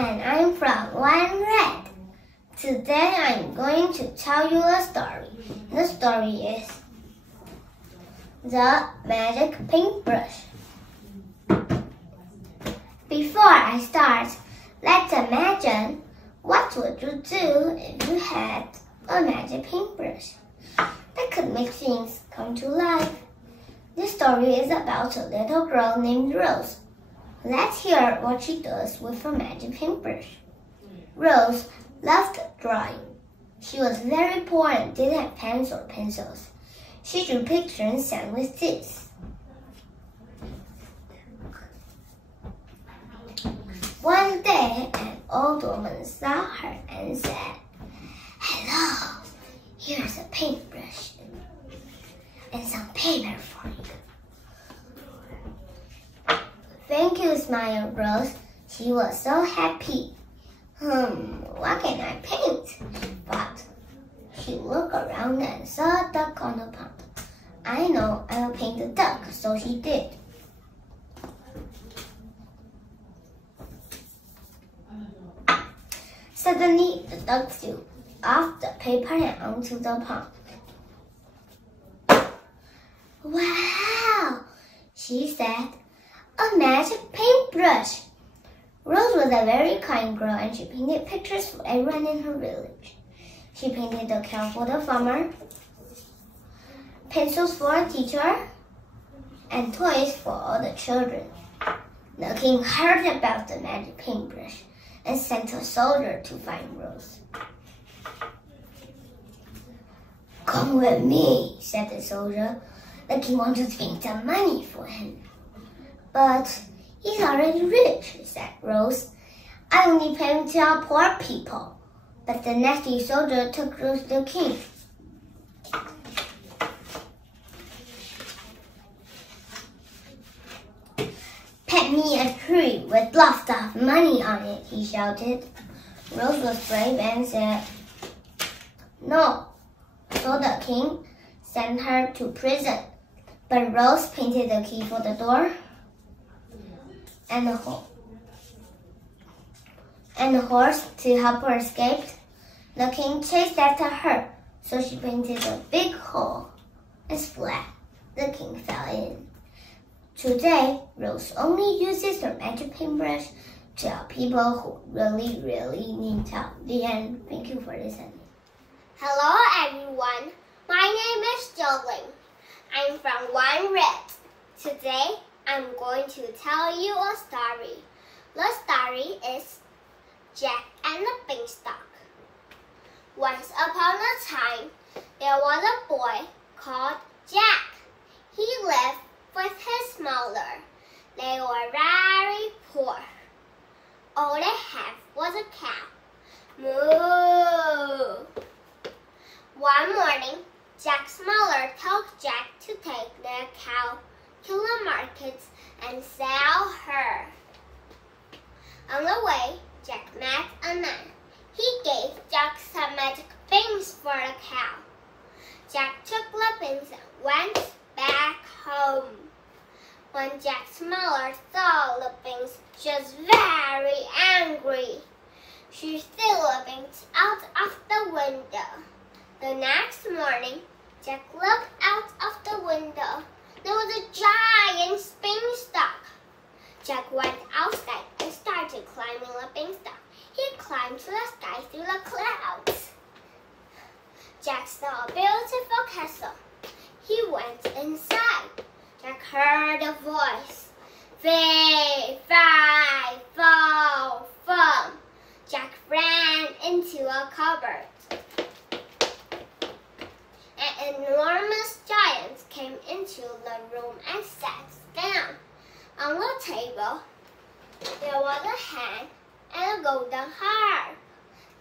and I'm from One Red. Today I'm going to tell you a story. The story is The Magic Paintbrush. Before I start, let's imagine what would you do if you had a magic paintbrush that could make things come to life. This story is about a little girl named Rose. Let's hear what she does with her magic paintbrush. Rose loved drawing. She was very poor and didn't have pens or pencils. She drew pictures and sang with sticks. One day, an old woman saw her and said, "Hello, here's a paintbrush and some paper for you." "Thank you," smiled Rose. She was so happy. What can I paint?" thought. She looked around and saw a duck on the pond. "I know, I'll paint the duck," so she did. Suddenly, the duck flew off the paper and onto the pond. "Wow," she said. "A magic paintbrush." Rose was a very kind girl and she painted pictures for everyone in her village. She painted a cow for the farmer, pencils for a teacher, and toys for all the children. The king heard about the magic paintbrush and sent a soldier to find Rose. "Come with me," said the soldier. The king wanted to paint some money for him. "But he's already rich," said Rose. "I only paint to poor people." But the nasty soldier took Rose to the king. "Paint me a tree with lots of money on it," he shouted. Rose was brave and said, "No." So the king sent her to prison. But Rose painted the key for the door and the horse to help her escape. The king chased after her, so she painted a big hole and splat. The king fell in. Today, Rose only uses her magic paintbrush to help people who really, really need help. The end. Thank you for listening. Hello everyone, my name is Jolene. I'm from One Red. Today, I'm going to tell you a story. The story is Jack and the Beanstalk. Once upon a time, there was a boy called Jack. He lived with his mother. They were very poor. All they had was a cow. Moo! One morning, Jack's mother told Jack to take their cow to the market and sell her. On the way, Jack met a man. He gave Jack some magic beans for the cow. Jack took the beans and went back home. When Jack's mother saw the beans, she was very angry. She threw the beans out of the window. The next morning, Jack looked out of the window. There was a giant beanstalk. Jack went outside and started climbing the beanstalk. He climbed to the sky through the clouds. Jack saw a beautiful castle. He went inside. Jack heard a voice. 3, 5, 4, 4. Jack ran into a cupboard. An enormous giant came into the room and sat down. On the table, there was a hen and a golden heart.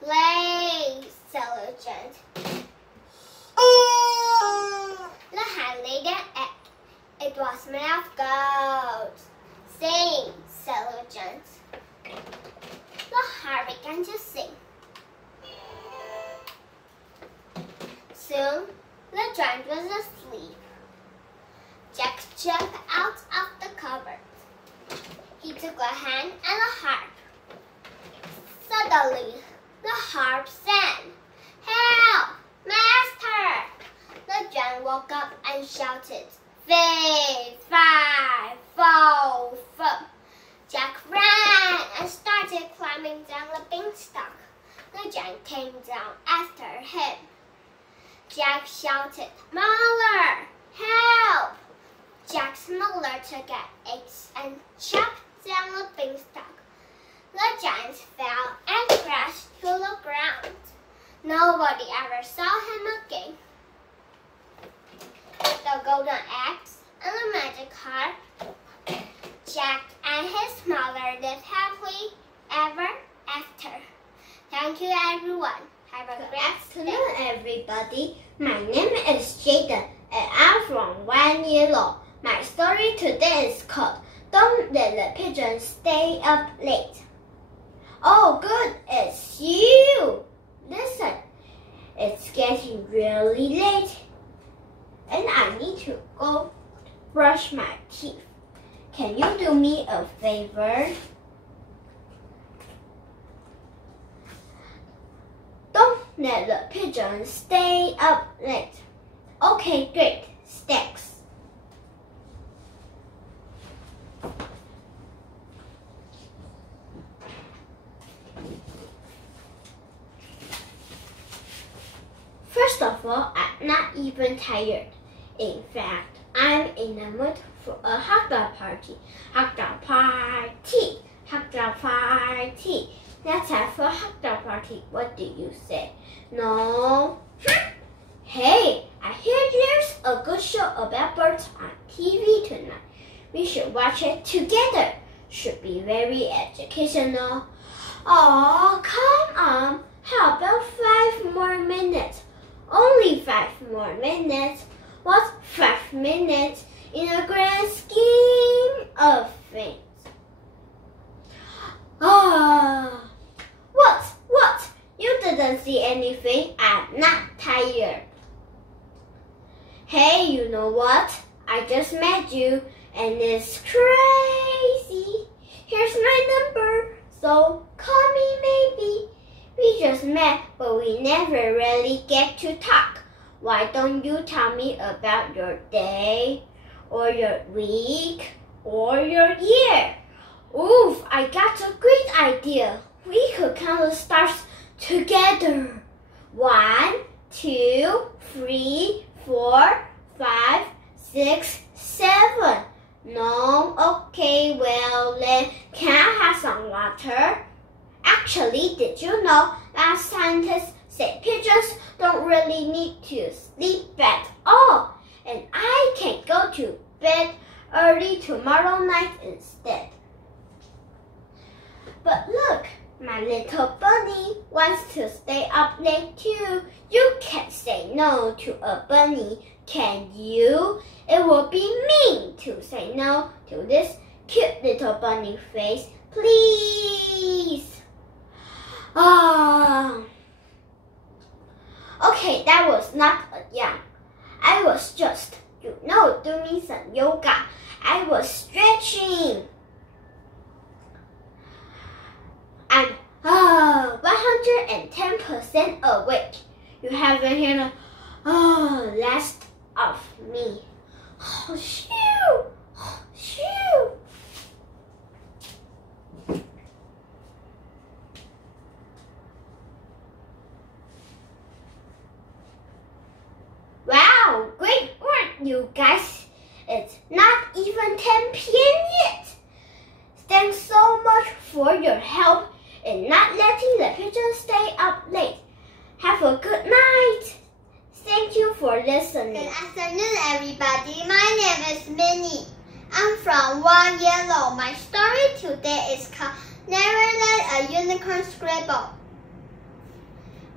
"Lay," said the giant. The hen laid an egg. It was made of gold. "Sing," said the giant. The heart began to sing. Soon, the giant was asleep. Jack jumped out of the cupboard. He took a hen and a harp. Suddenly, the harp sang, "Help, master!" The giant woke up and shouted, "Fee, fi, fo, fo." Jack ran and started climbing down the beanstalk. The giant came down after him. Jack shouted, "Mother, help!" Jack's mother took an axe and chopped down the beanstalk. The giant fell and crashed to the ground. Nobody ever saw him again. The golden axe and the magic harp. Jack and his mother lived happily ever after. Thank you, everyone. Have a great afternoon, everybody. My name is Jaden, and I'm from 1 year old. My story today is called "Don't Let the Pigeons Stay Up Late." Oh, good, it's you. Listen, it's getting really late, and I need to go brush my teeth. Can you do me a favor? Don't let the pigeons stay up late. Okay, great. Thanks. First of all, I'm not even tired. In fact, I'm in the mood for a hot dog party. Hot dog party. Hot dog party. Let's have a hot dog party. What do you say? No? Hey, I hear there's a good show about birds on TV tonight. We should watch it together. Should be very educational. Oh, come on. How about 5 more minutes? Only 5 more minutes. What's 5 minutes in a grand scheme of things? What? You didn't see anything. I'm not tired. Hey, you know what? I just met you, and it's crazy. Here's my number, so call me maybe. We just met, but we never really get to talk. Why don't you tell me about your day, or your week, or your year? Oof, I got a great idea. We could count the stars together. 1, 2, 3, 4, 5, 6, 7. No? Okay, well then, can I have some water? Actually, did you know that scientists say pigeons don't really need to sleep at all? And I can go to bed early tomorrow night instead. But look, my little bunny wants to stay up late too. You can't say no to a bunny, can you? It would be mean to say no to this cute little bunny face. Please. Okay, that was not a yawn. I was just, doing some yoga. I was stretching. I'm 110% awake. You haven't heard the last of me. Oh, shoo! Oh, shoo! Wow, great work, you guys. It's not even 10 p.m. yet. Thanks so much for your help in not letting the pigeons stay up late. Have a good night. Thank you for listening. Good afternoon, everybody. My name is Minnie. I'm from 1 year old. My story today is called Never Let a Unicorn Scribble.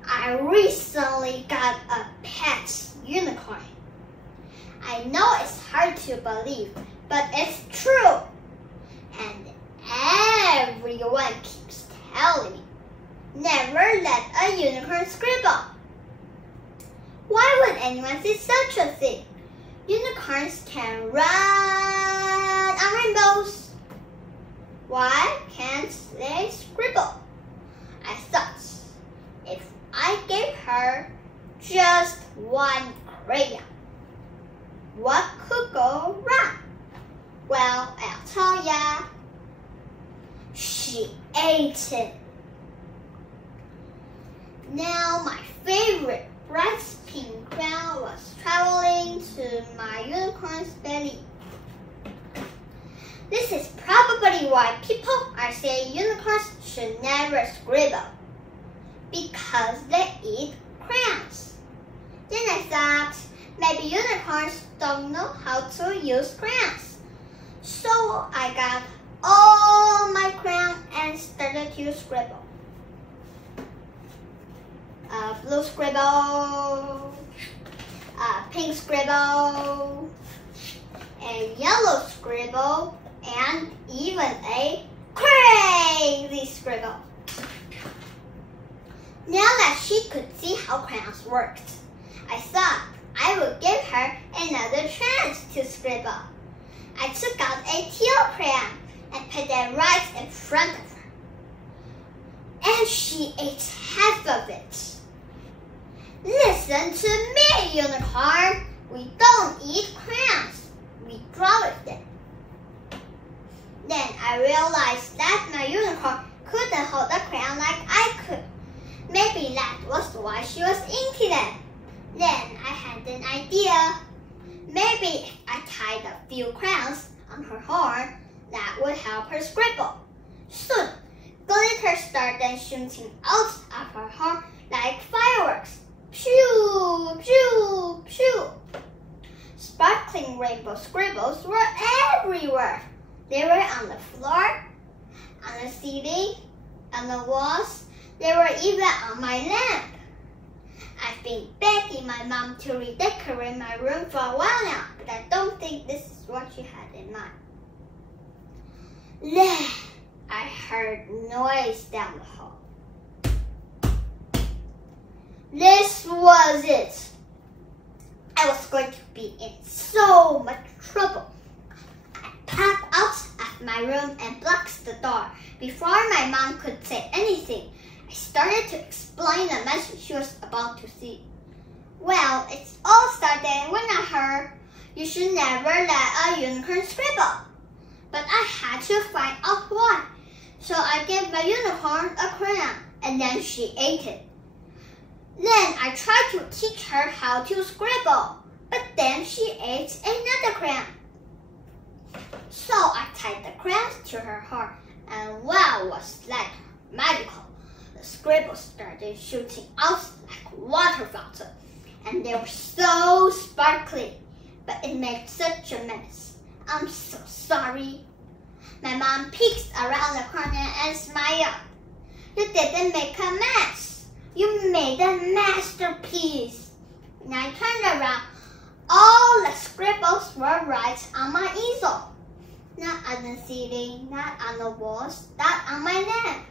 I recently got a pet unicorn. I know it's hard to believe, but it's true. And everyone keeps telling me, never let a unicorn scribble. Why would anyone say such a thing? Unicorns can run on rainbows. Why can't they scribble? I one crayon. What could go wrong? Well, I'll tell ya. She ate it. Now my favorite bright pink crayon was traveling to my unicorn's belly. This is probably why people are saying unicorns should never scribble, because they eat crayons. Then I thought maybe unicorns don't know how to use crayons. So I got all my crayons and started to scribble. A blue scribble, a pink scribble, a yellow scribble, and even a crazy scribble. Now that she could see how crayons worked, I thought I would give her another chance to scribble. I took out a teal crayon and put it right in front of her. And she ate half of it. Listen to me, unicorn. We don't eat crayons. We draw with them. Then I realized that my unicorn couldn't hold a crayon like I could. Maybe that was why she was inking them. Then I had an idea. Maybe if I tied a few crayons on her horn, that would help her scribble. Soon, glitter started shooting out of her horn like fireworks. Pew, pew, pew. Sparkling rainbow scribbles were everywhere. They were on the floor, on the ceiling, on the walls. They were even on my lamp. I've been begging my mom to redecorate my room for a while now, but I don't think this is what she had in mind. Then I heard noise down the hall. This was it. I was going to be in so much trouble. I popped out of my room and blocked the door. Before my mom could say anything, I started to explain the message she was about to see. Well, it all started when I heard, "You should never let a unicorn scribble." But I had to find out why. So I gave my unicorn a crayon, and then she ate it. Then I tried to teach her how to scribble, but then she ate another crayon. So I tied the crayons to her horn, and wow, was like magical. The scribbles started shooting out like water fountain, and they were so sparkly, but it made such a mess. I'm so sorry. My mom peeks around the corner and smiled. "You didn't make a mess. You made a masterpiece." When I turned around, all the scribbles were right on my easel. Not on the ceiling, not on the walls, not on my lamp.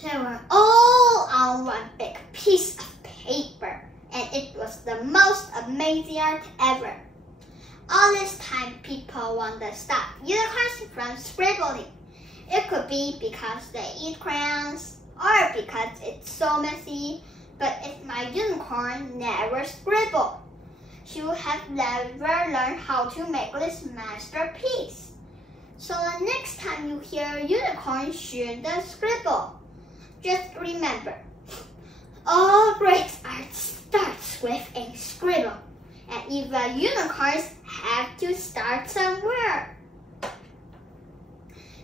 They were all on one big piece of paper, and it was the most amazing art ever. All this time, people want to stop unicorns from scribbling. It could be because they eat crayons, or because it's so messy. But if my unicorn never scribbled, she would have never learned how to make this masterpiece. So the next time you hear a unicorn shouldn't scribble, just remember, all great art starts with a scribble. And even unicorns have to start somewhere.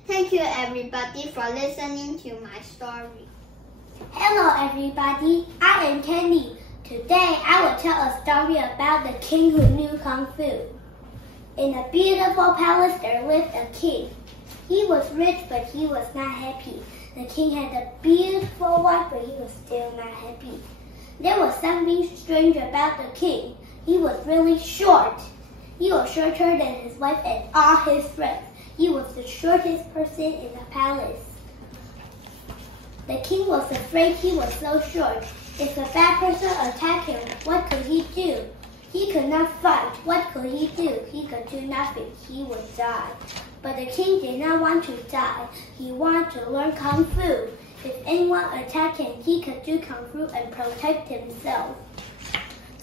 Thank you everybody for listening to my story. Hello everybody, I am Candy. Today I will tell a story about the king who knew Kung Fu. In a beautiful palace there lived a king. He was rich but he was not happy. The king had a beautiful wife but he was still not happy. There was something strange about the king. He was really short. He was shorter than his wife and all his friends. He was the shortest person in the palace. The king was afraid he was so short. If a bad person attacked him, what could he do? He could not fight. What could he do? He could do nothing. He would die. But the king did not want to die. He wanted to learn Kung Fu. If anyone attacked him, he could do Kung Fu and protect himself.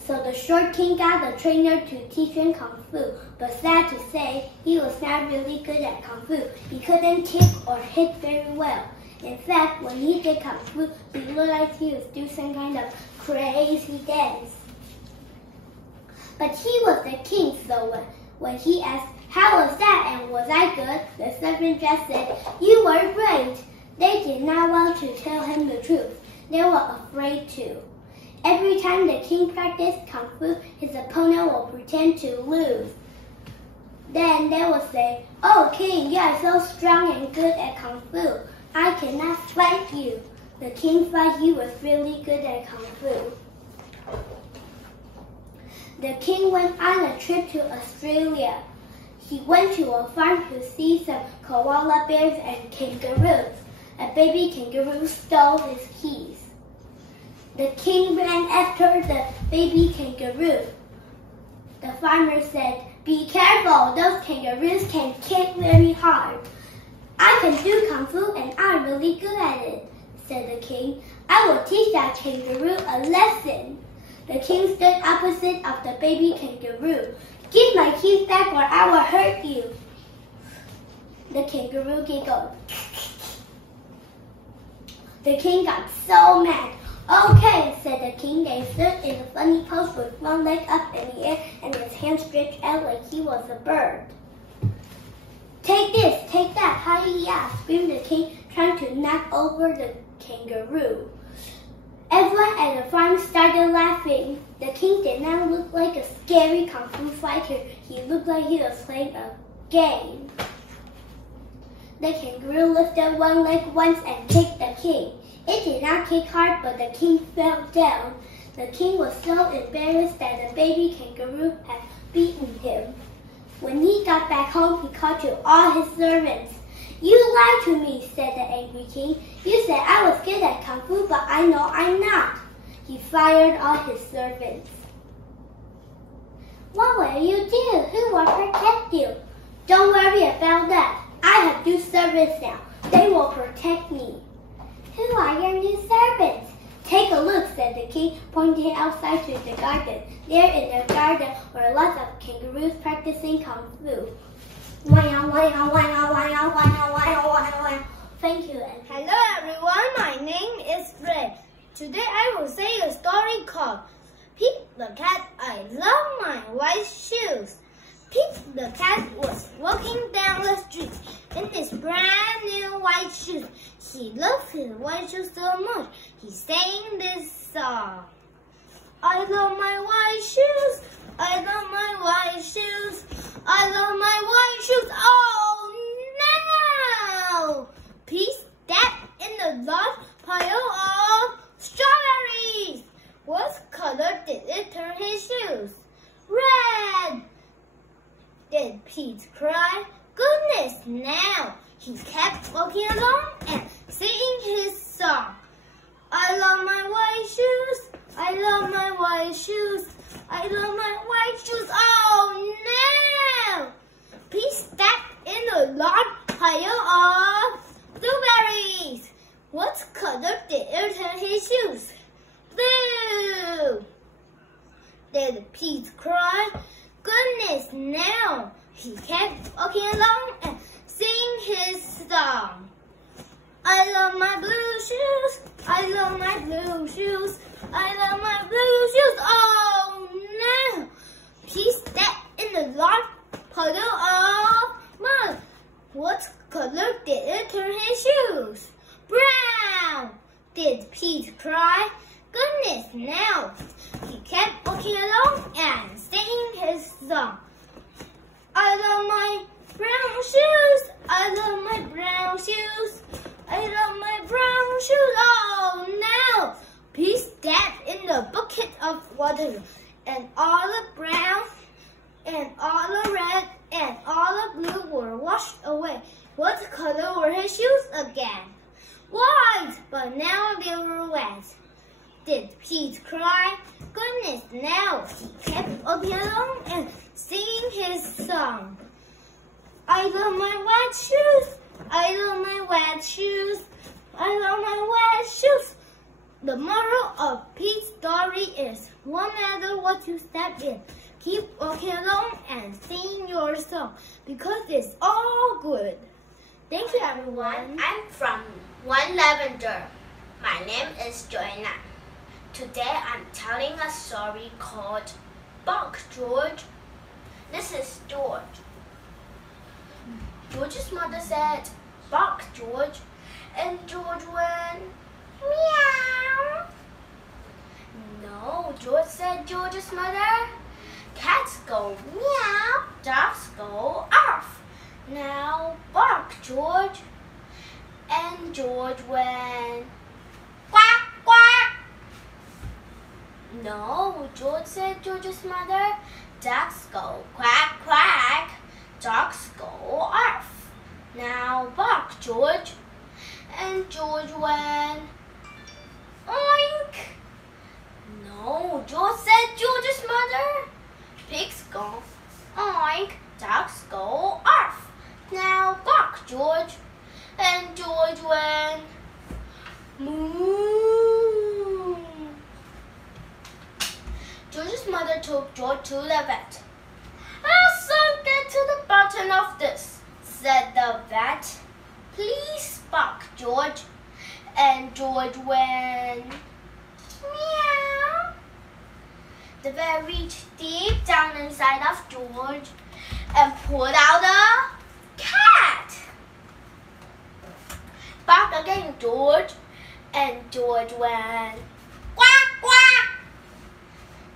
So the short king got the trainer to teach him Kung Fu, but sad to say, he was not really good at Kung Fu. He couldn't kick or hit very well. In fact, when he did Kung Fu, he looked like he was doing some kind of crazy dance. But he was the king, so when he asked, "How was that and was I good?" the servant just said, "You were great." They did not want to tell him the truth. They were afraid to. Every time the king practiced Kung Fu, his opponent will pretend to lose. Then they will say, "Oh, king, you are so strong and good at Kung Fu. I cannot fight you." The king thought he was really good at Kung Fu. The king went on a trip to Australia. He went to a farm to see some koala bears and kangaroos. A baby kangaroo stole his keys. The king ran after the baby kangaroo. The farmer said, "Be careful, those kangaroos can kick very hard." "I can do Kung Fu and I'm really good at it," said the king. "I will teach that kangaroo a lesson." The king stood opposite of the baby kangaroo. "Give my keys back or I will hurt you." The kangaroo giggled. The king got so mad. "Okay," said the king. They stood in a funny pose with one leg up in the air and his hand stretched out like he was a bird. "Take this, take that, hi-ya!" screamed the king, trying to knock over the kangaroo. Everyone at the farm started laughing. The king did not look like a scary Kung Fu fighter. He looked like he was playing a game. The kangaroo lifted one leg once and kicked the king. It did not kick hard, but the king fell down. The king was so embarrassed that the baby kangaroo had beaten him. When he got back home, he called to all his servants. "You lied to me," said the angry king. "You said I was good at Kung Fu, but I know I'm not." He fired all his servants. "What will you do? Who will protect you?" "Don't worry about that. I have new servants now. They will protect me." "Who are your new servants?" "Take a look," said the king, pointing outside to the garden. There in the garden were lots of kangaroos practicing Kung Fu. Thank you. Hello everyone, my name is Fred. Today I will say a story called Pete the Cat, I Love My White Shoes. Pete the cat was walking down the street in his brand new white shoes. He loved his white shoes so much, he sang this song. "I love my white shoes, I love my white shoes, I love my white shoes, oh no!" Pete stepped in the large pile of strawberries. What color did it turn his shoes? Red! Did Pete cry? Goodness, now! He kept walking along and singing his song. "I love my white shoes, I love my white shoes, I love my white shoes, oh no!" Pete stepped in a large pile of blueberries. What color did it turn his shoes? Blue! Did Pete cry? Goodness, now! He kept walking along and singing his song. "I love my blue shoes, I love my blue shoes, I love my blue shoes, oh no!" Pete stepped in the large puddle of mud. What color did it turn his shoes? Brown! Did Pete cry? Goodness, now! He kept walking along and singing his song. "I love my brown shoes, I love my brown shoes, I love my brown shoes, oh no!" Pete stepped in the bucket of water, and all the brown, and all the red, and all the blue were washed away. What color were his shoes again? White, but now they were wet. Did Pete cry? Goodness, now! He kept walking along and singing his song. "I love my white shoes, I love my wet shoes, I love my wet shoes." The moral of Pete's story is, no matter what you step in, keep walking along and sing your song, because it's all good. Thank you, everyone. I'm from One Lavender. My name is Joanna. Today I'm telling a story called Bark George. This is George. George's mother said, "Bark, George," and George went, "Meow." No, George said George's mother, "Cats go meow, dogs go arf. Now bark, George." And George went, "Quack, quack." No, George said George's mother, "Ducks go quack, quack. Dogs go arf. Now bark, George." And George went, "Oink." No, George said George's mother, "Pigs go oink, dogs go arf. Now bark, George." And George went, "Moo." George's mother took George to the vet. "I'll soon get to the bottom of this," said the vet. "Please bark, George." And George went, "Meow." The vet reached deep down inside of George and pulled out a cat. "Bark again, George." And George went, "Quack, quack."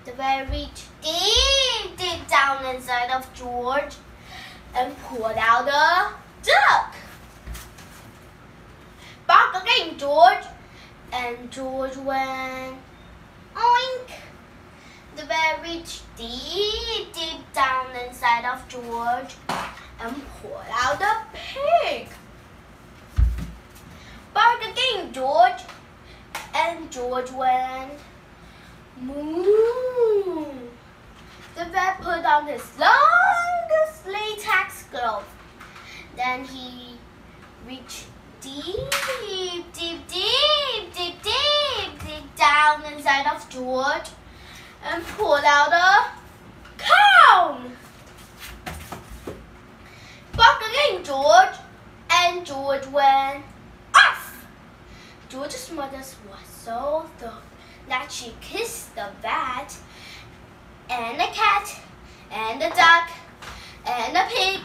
The vet reached deep, deep down inside of George and pulled out a duck. "Bark again, George." And George went, "Oink." The vet reached deep, deep down inside of George and pulled out a pig. "Bark again, George." And George went, "Moo." The vet put on his longest latex glove. Then he reached deep, deep, deep, deep, deep, deep down inside of George and pulled out a comb. "Bark again, George." And George went off. George's mother was so thrilled that she kissed the vet and the cat and the duck and the pig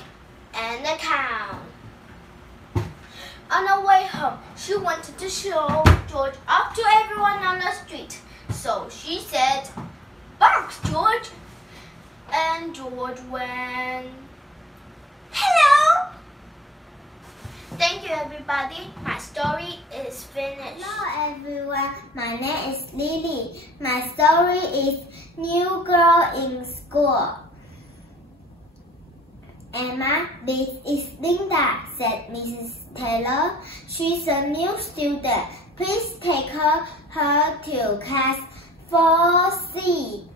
and the cow. On her way home, she wanted to show George up to everyone on the street. So she said, "Bark, George." And George went, "Hello." Thank you, everybody. My story is finished. Hello, everyone. My name is Lily. My story is New Girl in School. "Emma, this is Linda," said Mrs. Taylor. "She's a new student. Please take her to class 4C.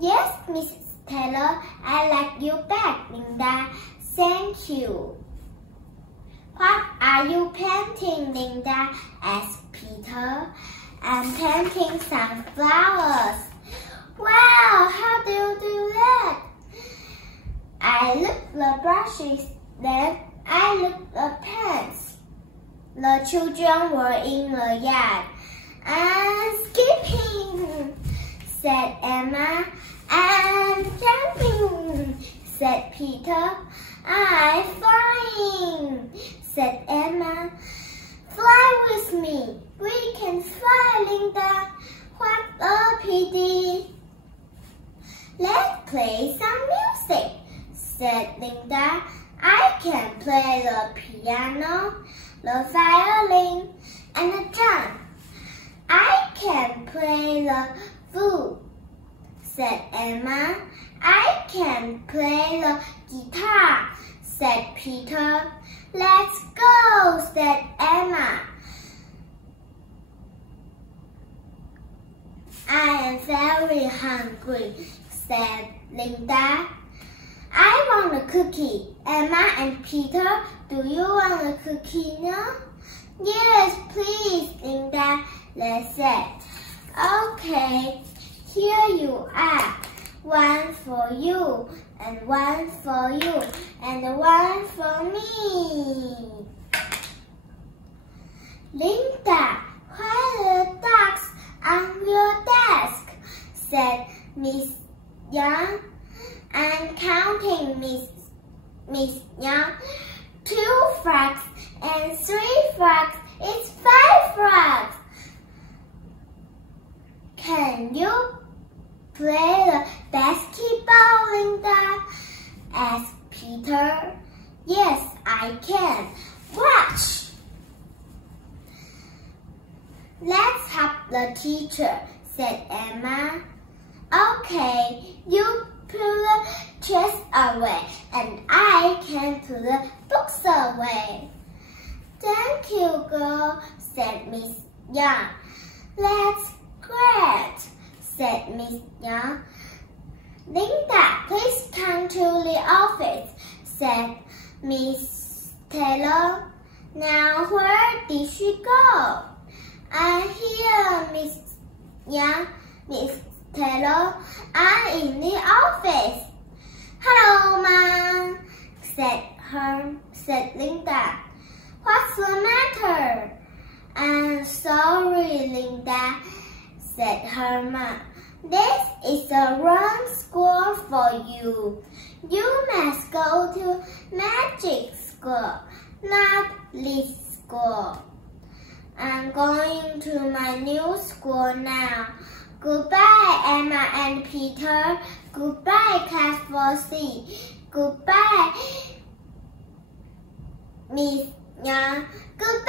"Yes, Mrs. Taylor, I like you back, Linda. Thank you." "What are you painting, Linda?" asked Peter. "I'm painting some flowers." "Wow, how do you do that?" "I look the brushes, then I look the pens." The children were in the yard. "I'm skipping," said Emma. "I'm jumping," said Peter. "I'm flying," said Emma. "Fly with me. We can fly, Linda. What a pity." "Let's play some music," said Linda. "I can play the piano, the violin, and the drum. I can play the flute," said Emma. "I can play the guitar," said Peter. "Let's go," said Emma. "I am very hungry," said Linda. "I want a cookie." "Emma and Peter, do you want a cookie now?" "Yes, please, Linda," they said. Linda, why are the dogs on your desk? Said Miss Young. I'm counting, Miss Young. 2 frogs and 3 frogs is 5 frogs. Can you play the basketball, Linda? Asked Peter. Yes, I can. Watch. Let's help the teacher, said Emma. Okay, you put the chairs away and I can put the books away. Thank you, girl, said Miss Young. That's great, said Miss Young. Linda, please come to the office, said Miss Taylor. Now where did she go? I'm here, Miss Young. Miss Taylor, I'm in the office. Hello, Mom, said Linda. What's the matter? I'm sorry, Linda, said her mom. This is the wrong school for you. You must go to magic school, not this school. I'm going to my new school now. Goodbye, Emma and Peter. Goodbye, Class 4C. Goodbye, Miss Young. Goodbye.